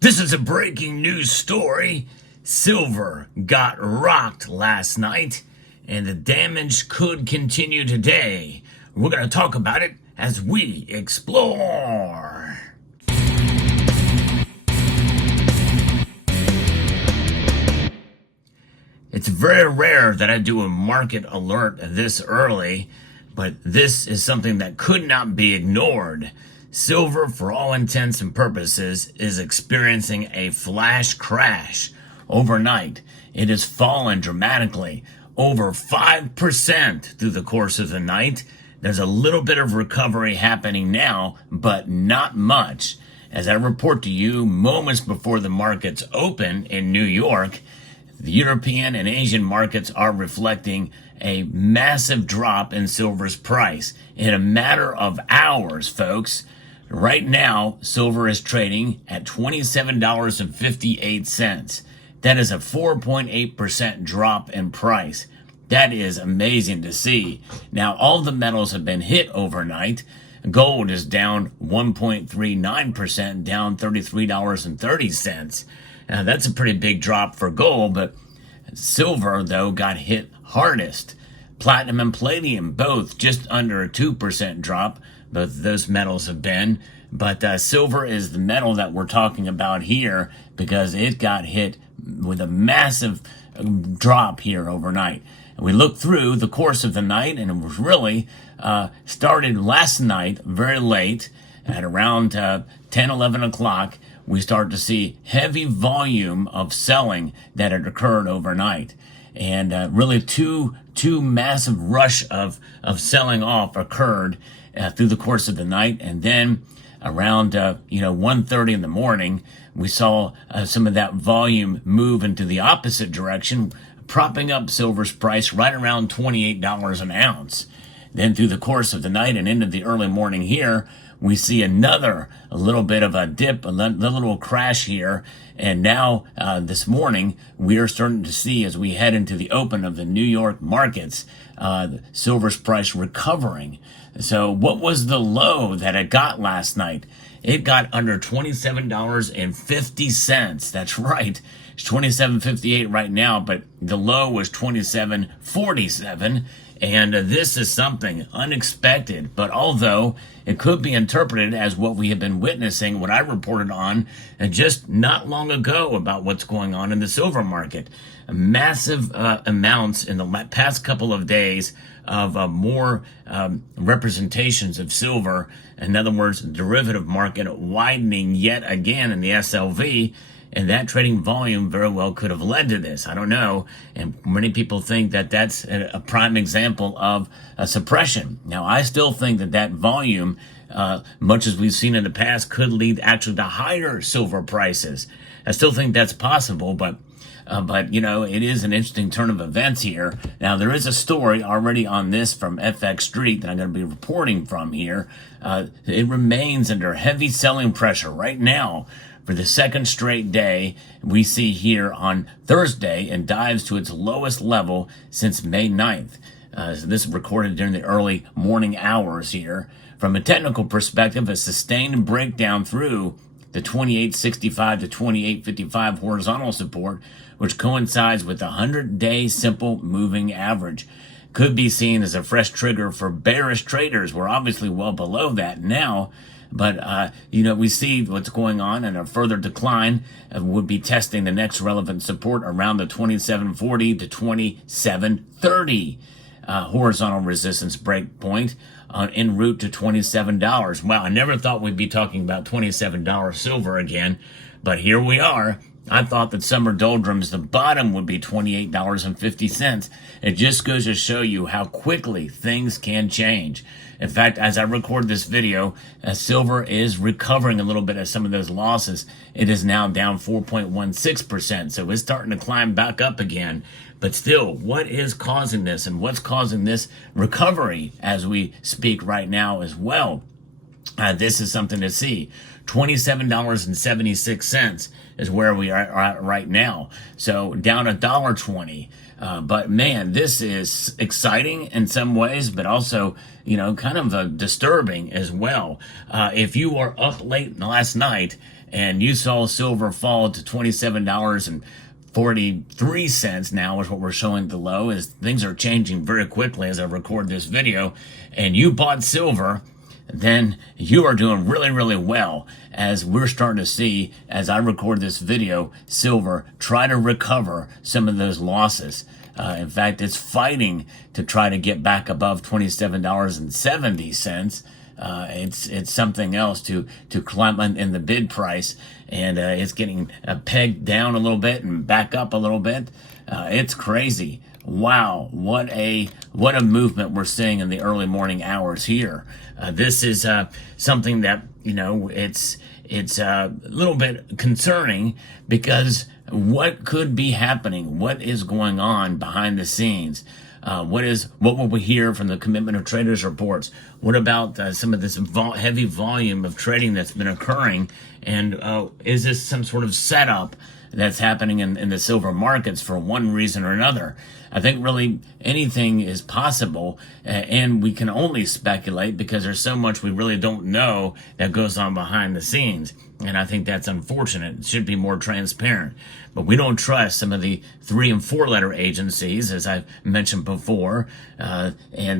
This is a breaking news story. Silver got rocked last night, and the damage could continue today. We're going to talk about it as we explore. It's very rare that I do a market alert this early, but this is something that could not be ignored. Silver, for all intents and purposes, is experiencing a flash crash overnight. It has fallen dramatically, over 5% through the course of the night. There's a little bit of recovery happening now, but not much. As I report to you moments before the markets open in New York, the European and Asian markets are reflecting a massive drop in silver's price in a matter of hours, folks. Right now, silver is trading at $27.58. That is a 4.8% drop in price. That is amazing to see. Now, all the metals have been hit overnight. Gold is down 1.39%, down $33.30. Now, that's a pretty big drop for gold, but silver, though, got hit hardest. Platinum and palladium, both just under a 2% drop. Both of those metals have been. But silver is the metal that we're talking about here because it got hit with a massive drop here overnight. And we looked through the course of the night, and it was really started last night very late at around 10, 11 o'clock. We start to see heavy volume of selling that had occurred overnight. And really two massive rush of selling off occurred through the course of the night. And then around 1:30 in the morning, we saw some of that volume move into the opposite direction, propping up silver's price right around $28 an ounce. Then through the course of the night and into the early morning here, we see a little bit of a dip, a little crash here. And now this morning, we are starting to see, as we head into the open of the New York markets, silver's price recovering. So what was the low that it got last night? It got under $27.50. That's right. It's $27.58 right now, but the low was $27.47. And this is something unexpected, but although it could be interpreted as what we have been witnessing, what I reported on just not long ago about what's going on in the silver market. Massive amounts in the past couple of days of more representations of silver. In other words, derivative market widening yet again in the SLV. And that trading volume very well could have led to this. I don't know. And many people think that that's a prime example of a suppression. Now, I still think that volume, much as we've seen in the past, could lead actually to higher silver prices. I still think that's possible, but it is an interesting turn of events here. Now, there is a story already on this from FX Street that I'm going to be reporting from here. It remains under heavy selling pressure right now. For the second straight day, we see here on Thursday, and dives to its lowest level since May 9th. So this is recorded during the early morning hours here. From a technical perspective, a sustained breakdown through the 2865 to 2855 horizontal support, which coincides with the 100-day simple moving average, could be seen as a fresh trigger for bearish traders. We're obviously well below that now. But, we see what's going on, and a further decline would be testing the next relevant support around the 2740 to 2730 horizontal resistance break point en route to $27. Wow, I never thought we'd be talking about $27 silver again, but here we are. I thought that summer doldrums, the bottom would be $28.50. It just goes to show you how quickly things can change. In fact, as I record this video, silver is recovering a little bit of some of those losses. It is now down 4.16%, so it's starting to climb back up again. But still, what is causing this, and what's causing this recovery as we speak right now as well? This is something to see. $27.76 is where we are at right now. So down $1.20. But man, this is exciting in some ways, but also, kind of disturbing as well. If you were up late last night and you saw silver fall to $27.43 now is what we're showing the low, as things are changing very quickly as I record this video, and you bought silver, then you are doing really, really well, as we're starting to see, as I record this video, silver try to recover some of those losses. In fact, it's fighting to try to get back above $27.70. It's something else to climb in the bid price, and it's getting pegged down a little bit and back up a little bit. It's crazy. Wow, what a movement we're seeing in the early morning hours here. This is something that, it's a little bit concerning, because what could be happening? What is going on behind the scenes? What will we hear from the commitment of traders reports? What about some of this heavy volume of trading that's been occurring? And is this some sort of setup that's happening in the silver markets for one reason or another? I think really anything is possible, and we can only speculate because there's so much we really don't know that goes on behind the scenes. And I think that's unfortunate. It should be more transparent. But we don't trust some of the 3- and 4-letter agencies, as I've mentioned before, and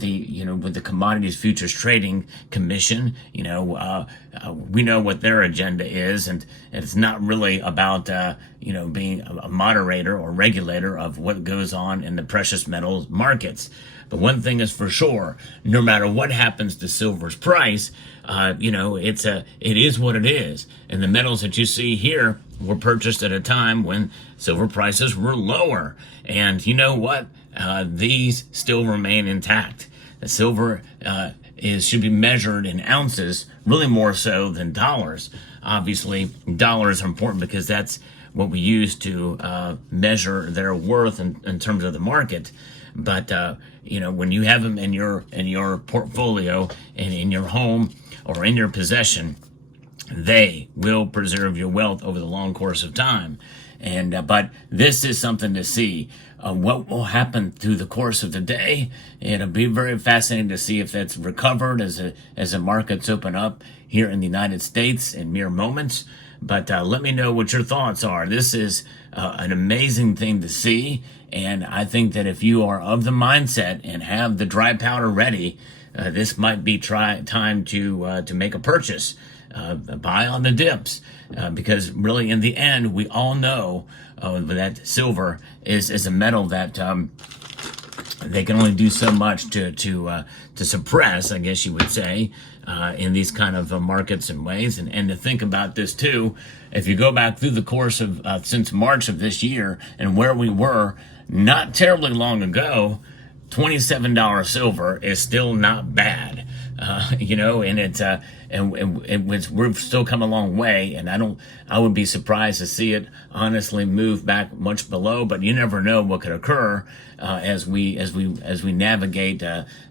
with the Commodities Futures Trading Commission, we know what their agenda is, and it's not really about, being a moderator or regulator of what goes on in the precious metals markets. But one thing is for sure, no matter what happens to silver's price, it is what it is. And the metals that you see here were purchased at a time when silver prices were lower. And you know what? These still remain intact. The silver should be measured in ounces, really more so than dollars. Obviously, dollars are important because that's what we use to measure their worth in terms of the market. But when you have them in your portfolio and in your home or in your possession, they will preserve your wealth over the long course of time. And but this is something to see. What will happen through the course of the day? It'll be very fascinating to see if that's recovered as the markets open up here in the United States in mere moments. But let me know what your thoughts are. This is an amazing thing to see, and I think that if you are of the mindset and have the dry powder ready, this might be time to make a purchase. Buy on the dips, because really in the end, we all know that silver is a metal that they can only do so much to suppress, I guess you would say, in these kind of markets and ways. And to think about this too, if you go back through the course of since March of this year and where we were not terribly long ago, $27 silver is still not bad, and it's we've still come a long way, and I would be surprised to see it honestly move back much below, but you never know what could occur as we navigate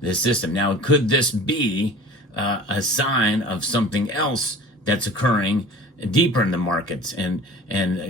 this system. Now, could this be a sign of something else that's occurring deeper in the markets, and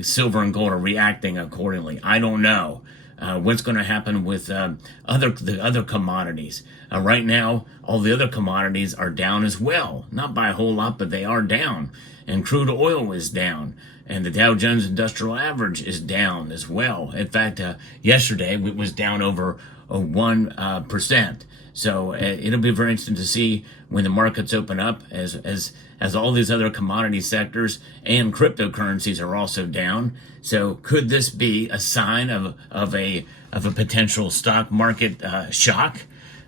silver and gold are reacting accordingly? I don't know. What's going to happen with the other commodities? Right now, all the other commodities are down as well. Not by a whole lot, but they are down. And crude oil is down. And the Dow Jones Industrial Average is down as well. In fact, yesterday it was down over 1%. So it'll be very interesting to see when the markets open up, as all these other commodity sectors and cryptocurrencies are also down. So could this be a sign of a potential stock market shock?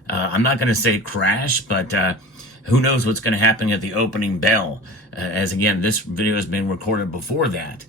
I'm not going to say crash, but who knows what's going to happen at the opening bell? As again, this video is being recorded before that.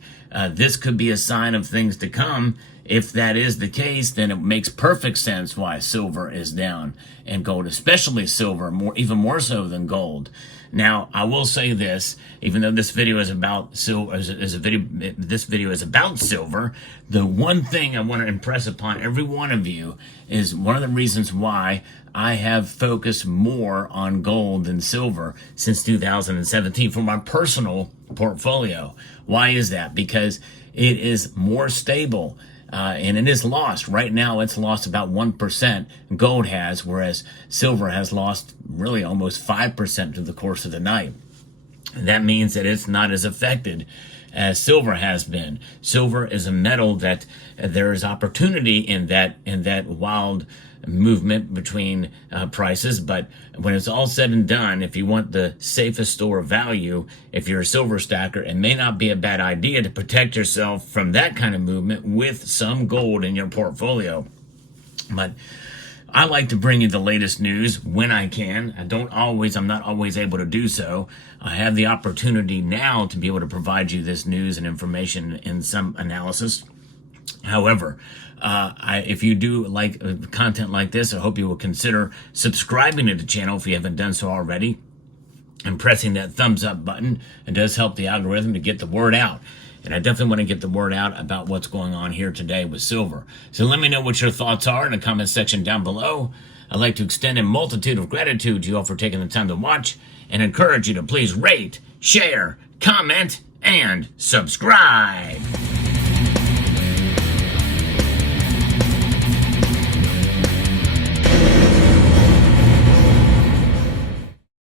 This could be a sign of things to come. If that is the case, then it makes perfect sense why silver is down and gold, especially silver, even more so than gold. Now, I will say this: even though this video is about silver, this video is about silver, the one thing I want to impress upon every one of you is one of the reasons why I have focused more on gold than silver since 2017 for my personal portfolio. Why is that? Because it is more stable. And it is lost. Right now, it's lost about 1%. Gold has, whereas silver has lost really almost 5% through the course of the night. That means that it's not as affected as silver has been. Silver is a metal that there is opportunity in that wild movement between prices, but when it's all said and done, if you want the safest store of value, if you're a silver stacker, it may not be a bad idea to protect yourself from that kind of movement with some gold in your portfolio. But I like to bring you the latest news when I can. I'm not always able to do so. I have the opportunity now to be able to provide you this news and information in some analysis. However, if you do like content like this, I hope you will consider subscribing to the channel if you haven't done so already, and pressing that thumbs up button. It does help the algorithm to get the word out. And I definitely want to get the word out about what's going on here today with silver. So let me know what your thoughts are in the comment section down below. I'd like to extend a multitude of gratitude to you all for taking the time to watch, and encourage you to please rate, share, comment, and subscribe.